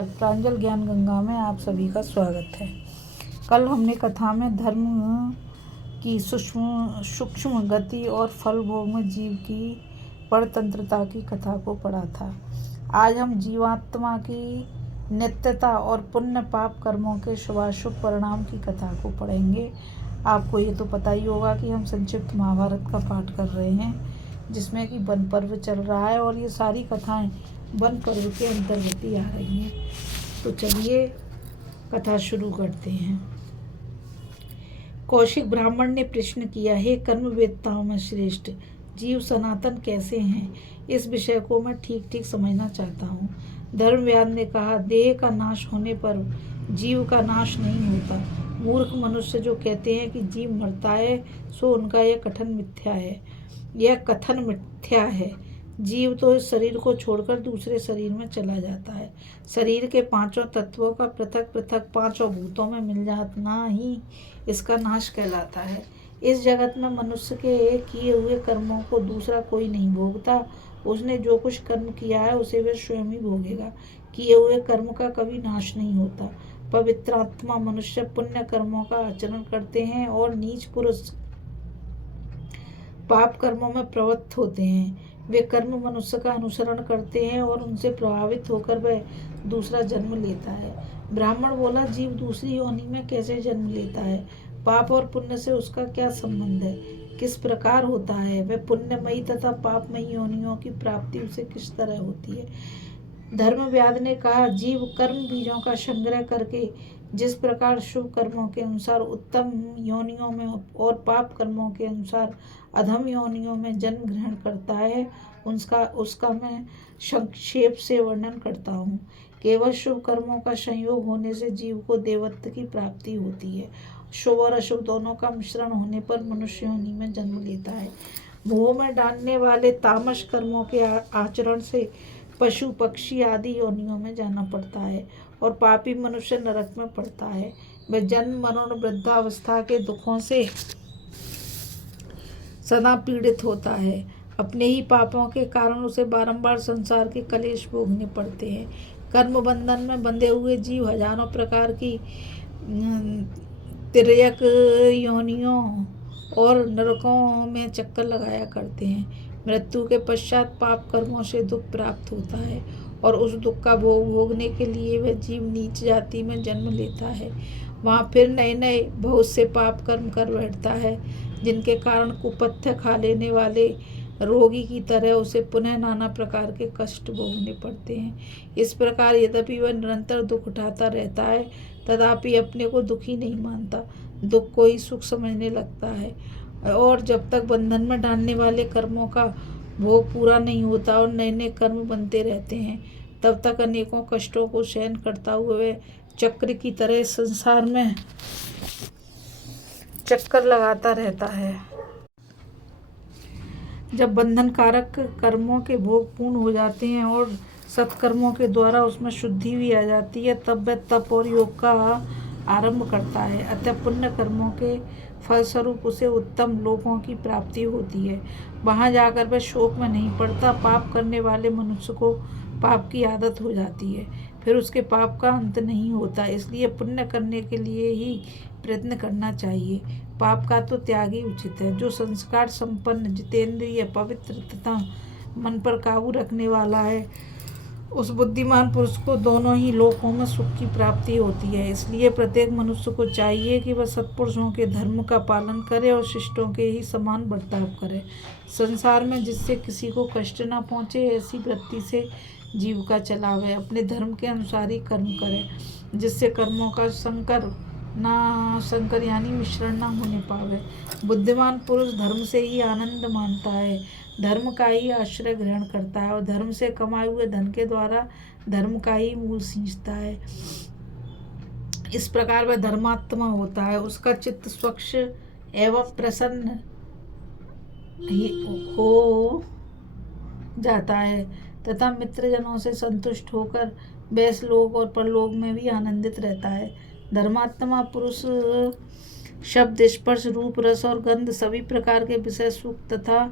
प्रांजल ज्ञान गंगा में आप सभी का स्वागत है। कल हमने कथा में धर्म की सूक्ष्म गति और फल भोग में जीव की परतंत्रता की कथा को पढ़ा था। आज हम जीवात्मा की नित्यता और पुण्य पाप कर्मों के शुभाशुभ परिणाम की कथा को पढ़ेंगे। आपको ये तो पता ही होगा कि हम संक्षिप्त महाभारत का पाठ कर रहे हैं, जिसमें कि वन पर्व चल रहा है और ये सारी कथाएं वन पर्व के अंतर्गत ही आ रही हैं। तो चलिए कथा शुरू करते हैं। कौशिक ब्राह्मण ने प्रश्न किया, हे कर्म वेदताओं में श्रेष्ठ, जीव सनातन कैसे हैं? इस विषय को मैं ठीक ठीक समझना चाहता हूँ। धर्मव्याध ने कहा, देह का नाश होने पर जीव का नाश नहीं होता। मूर्ख मनुष्य जो कहते हैं कि जीव मरता है, सो उनका यह कथन मिथ्या है। जीव तो इस शरीर को छोड़कर दूसरे शरीर में चला जाता है। शरीर के पांचों तत्वों का पृथक पृथक पांचों भूतों में मिल जाना ही इसका नाश कहलाता है। इस जगत में मनुष्य के किए हुए कर्मों को दूसरा कोई नहीं भोगता। उसने जो कुछ कर्म किया है उसे वह स्वयं ही भोगेगा। किए हुए कर्म का कभी नाश नहीं होता। पवित्र आत्मा मनुष्य पुण्य कर्मों का आचरण करते हैं और नीच पुरुष पाप कर्मों में प्रवृत्त होते हैं। वे कर्म मनुष्य का अनुसरण करते हैं और उनसे प्रभावित होकर वह दूसरा जन्म लेता है। ब्राह्मण बोला, जीव दूसरी योनि में कैसे जन्म लेता है? पाप और पुण्य से उसका क्या संबंध है? किस प्रकार होता है? वह पुण्यमयी तथा पापमयी योनियों की प्राप्ति उसे किस तरह होती है? धर्मव्याध ने कहा, जीव कर्म बीजों का संग्रह करके जिस प्रकार शुभ कर्मों के अनुसार उत्तम योनियों में और पाप कर्मों के अनुसार अधम योनियों में जन्म ग्रहण करता है, उसका मैं संक्षेप से वर्णन करता हूँ। केवल शुभ कर्मों का संयोग होने से जीव को देवत्व की प्राप्ति होती है। शुभ और अशुभ दोनों का मिश्रण होने पर मनुष्य योनि में जन्म लेता है। मोह में डालने वाले तामस कर्मों के आचरण से पशु पक्षी आदि योनियों में जाना पड़ता है और पापी मनुष्य नरक में पड़ता है। वह जन्म मरण वृद्धावस्था के दुखों से सदा पीड़ित होता है। अपने ही पापों के कारण उसे बारंबार संसार के कलेश भोगने पड़ते हैं। कर्म बंधन में बंधे हुए जीव हजारों प्रकार की तिर्यक योनियों और नरकों में चक्कर लगाया करते हैं। मृत्यु के पश्चात पाप कर्मों से दुख प्राप्त होता है और उस दुख का भोग भोगने के लिए वह जीव नीच जाति में जन्म लेता है। वहाँ फिर नए नए बहुत से पाप कर्म कर बैठता है, जिनके कारण कुपथ्य खा लेने वाले रोगी की तरह उसे पुनः नाना प्रकार के कष्ट भोगने पड़ते हैं। इस प्रकार यद्यपि वह निरंतर दुख उठाता रहता है, तथापि अपने को दुखी नहीं मानता, दुख को ही सुख समझने लगता है और जब तक बंधन में डालने वाले कर्मों का भोग पूरा नहीं होता और नए नए कर्म बनते रहते हैं, तब तक अनेकों कष्टों को सहन करता हुआ वह चक्र की तरह संसार में चक्कर लगाता रहता है। जब बंधन कारक कर्मों के भोग पूर्ण हो जाते हैं और सत्कर्मों के द्वारा उसमें शुद्धि भी आ जाती है, तब वह तप और योग का आरंभ करता है। अतः पुण्य कर्मों के फलस्वरूप उसे उत्तम लोकों की प्राप्ति होती है। वहाँ जाकर वह शोक में नहीं पड़ता। पाप करने वाले मनुष्य को पाप की आदत हो जाती है, फिर उसके पाप का अंत नहीं होता। इसलिए पुण्य करने के लिए ही प्रयत्न करना चाहिए। पाप का तो त्याग ही उचित है। जो संस्कार संपन्न, जितेंद्रिय, पवित्र तथा मन पर काबू रखने वाला है, उस बुद्धिमान पुरुष को दोनों ही लोकों में सुख की प्राप्ति होती है। इसलिए प्रत्येक मनुष्य को चाहिए कि वह सत्पुरुषों के धर्म का पालन करे और शिष्टों के ही समान बर्ताव करे। संसार में जिससे किसी को कष्ट न पहुँचे, ऐसी वृत्ति से जीव का चलावे। अपने धर्म के अनुसार ही कर्म करे, जिससे कर्मों का संकर यानी मिश्रण ना होने पावे। बुद्धिमान पुरुष धर्म से ही आनंद मानता है, धर्म का ही आश्रय ग्रहण करता है और धर्म से कमाए हुए धन के द्वारा धर्म का ही मूल सींचता है। इस प्रकार वह धर्मात्मा होता है। उसका चित्त स्वच्छ एवं प्रसन्न हो जाता है तथा मित्रजनों से संतुष्ट होकर वैसलोक और परलोक में भी आनंदित रहता है। धर्मात्मा पुरुष शब्द, स्पर्श, रूप, रस और गंध सभी प्रकार के विषय सुख तथा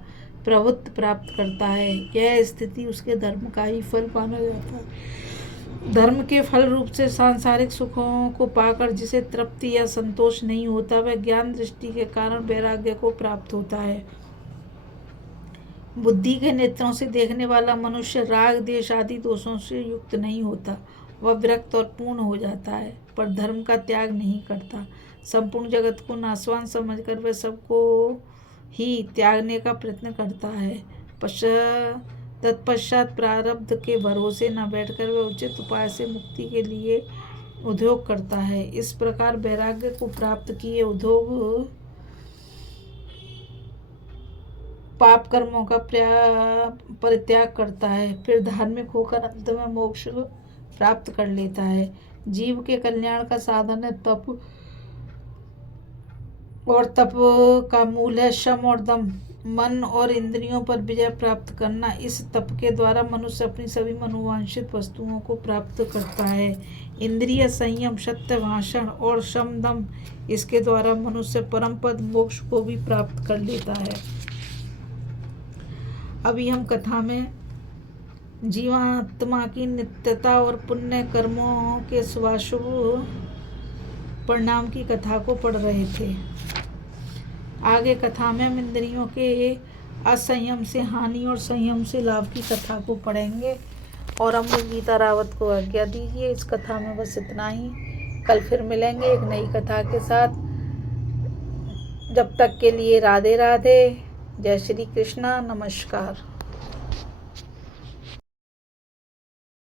प्रभुत्व प्राप्त करता है। यह स्थिति उसके धर्म का ही फल माना जाता है। धर्म के फल रूप से सांसारिक सुखों को पाकर जिसे तृप्ति या संतोष नहीं होता, वह ज्ञान दृष्टि के कारण वैराग्य को प्राप्त होता है। बुद्धि के नेत्रों से देखने वाला मनुष्य राग द्वेष आदि दोषों से युक्त नहीं होता, वह विरक्त और पूर्ण हो जाता है, पर धर्म का त्याग नहीं करता। संपूर्ण जगत को नाशवान समझकर वह सबको ही त्यागने का प्रयत्न करता है। तत्पश्चात प्रारब्ध के भरोसे न बैठकर वह उचित उपाय से मुक्ति के लिए उद्योग करता है। इस प्रकार वैराग्य को प्राप्त किए उद्योग पाप कर्मों का परित्याग करता है, फिर धार्मिक होकर अंत में मोक्ष प्राप्त कर लेता है। जीव के कल्याण का साधन है तप, और तप का मूल है शम और दम, मन और इंद्रियों पर विजय प्राप्त करना। इस तप के द्वारा मनुष्य अपनी सभी मनोवांछित वस्तुओं को प्राप्त करता है। इंद्रिय संयम, सत्य भाषण और शम दम, इसके द्वारा मनुष्य परम पद मोक्ष को भी प्राप्त कर लेता है। अभी हम कथा में जीवात्मा की नित्यता और पुण्य कर्मों के शुभाशुभ परिणाम की कथा को पढ़ रहे थे। आगे कथा में हम इंद्रियों के असंयम से हानि और संयम से लाभ की कथा को पढ़ेंगे। और हम गीता रावत को आज्ञा दीजिए। इस कथा में बस इतना ही। कल फिर मिलेंगे एक नई कथा के साथ। जब तक के लिए राधे राधे। जय श्री कृष्णा। नमस्कार।